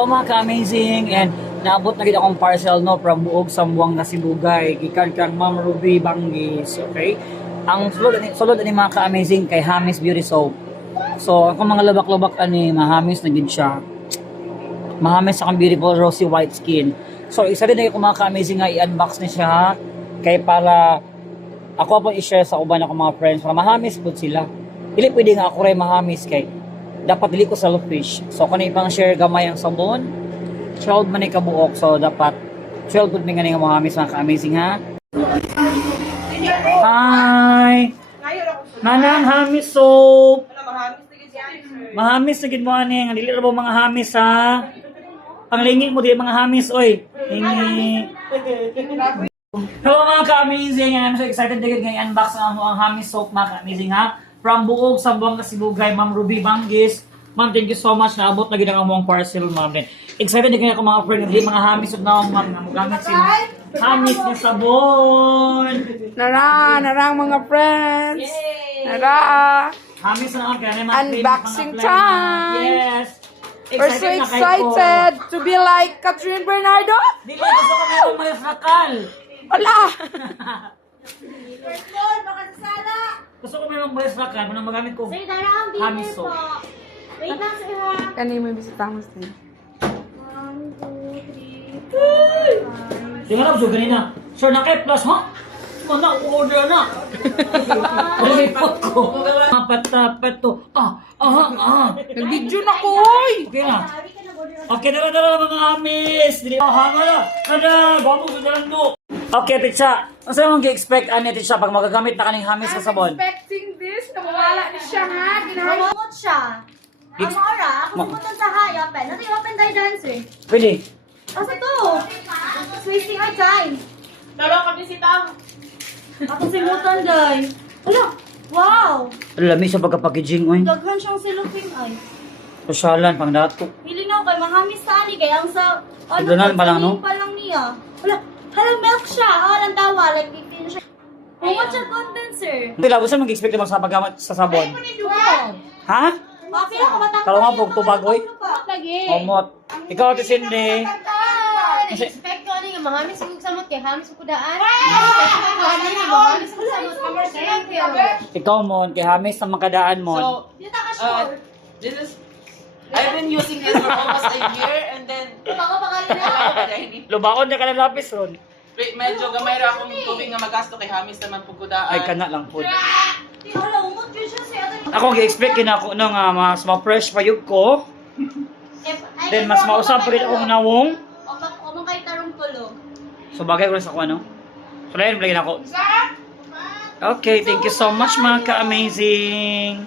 Hello mga ka-amazing, and naabot na gid akong parcel no from Buog Sambuang na Sibugay gikan kang Ma'am Ruby Banggis, okay? Ang sulod ani mga ka-amazing kay Hamis Beauty Soap. So ako mga lubak-lubak ani mahamis na gid siya. Mahamis sa kang beautiful rosy white skin. So excited na ako mga ka-amazing nga i-unbox ni siya kay para ako po i-share sa uban ako mga friends para mahamis pud sila. Dili pwede nga ako ray mahamis kay dapat dili ko selfish. So kani pang share gamay ang sabon. 12 man ni kabuok. So dapat 12 pud mi nga mahamis mga ka-amazing ha. Hi. Manang hamis soap. Mahamis na gid mo ani nga dili ra ba mga hamis ha. Ang lingi mo di mga hamis oy. Lingi. Hello mga ka-amazing, and I'm so excited na gid nga i-unbox ang hamis soap mga ka-amazing ha. From Buog Sambuang na Sibugay, Ma'am Ruby Banggis. Ma'am, thank you so much. Naabot na gid ang among parcel, ma'am. Excited na kayo mga friend. Hindi mga hamis at na ma'am. Magamit sila. Hamis na sabon. Narang mga friends. Nara. Hamis na kaya. Unboxing time. Yes. We're so excited to be like Catherine Bernardo. Di ba gusto ko mayroong malasakal? Wala. Gusto ko mayroong malasakal. Manang magamit ko. Sir, darang Hamis dinner soap. po. Wait lang, sir, ha? Kanina may bisitang mo sa'yo. 1, 2, 3, 4, 5. Tingnan na, so ganina. Sir, naka-plus, ha? Mana, order na. Palipot ko. Mapat to. Nag-video na ko, oy. Okay na. Okay, dala mga amis. Dili hanga na. Kada, gamo sa dalando. Okay, Titsa. Ang saan mong gi-expect ani Titsa pag magagamit na kaning hamis sa sabon? Expecting this. Nawawala na siya, ha? Mamamot siya. Ang ora, ako sumunod sa high open. Ano yung open tayo dancer? Pwede. Kasi to. It's wasting our time. Tara kami sitang. Ako simutan, guys. Ano? Wow! Lami sa pagka-packaging, oy. Daghan siyang cellophane, ay. Sosyalan, pang dato. Pili na ako kay mahamis sa ani. Kaya ang sa... Tignan pa lang, no? pa lang niya. Wala. Halang milk siya. Halang tawa. Like, pili siya. What siya condenser? Hindi lang, saan mag-expect na sa paggamit sa sabon? Wow! Ha? Okay lang, kamatang. Kalo nga po, tubag, oy. Lagi. Omot. Ikaw, Ate Cindy. Expect ko ano yung mahamis kong samot kay hamis ko daan. Mahamis kong samot. Thank you. Ikaw, Mon. Kay Hamis na makadaan, Mon. So, this is, I've been using this for almost a year and then, Lubaon na ka na lapis, Ron. medyo gamay ra akong tubig nga magasto kay hamis naman po ko daan. Ay, kana lang po. Wala, umot yun siya siya. Ako, gi-expect kina ako nung mas ma-fresh pa yun ko. Then, mas mausap pa rin akong nawong. Omong kay tarong tulog. So, bagay ko rin sa ako, ano? So, layan, plugin ako. Okay, thank you so much, mga ka-amazing.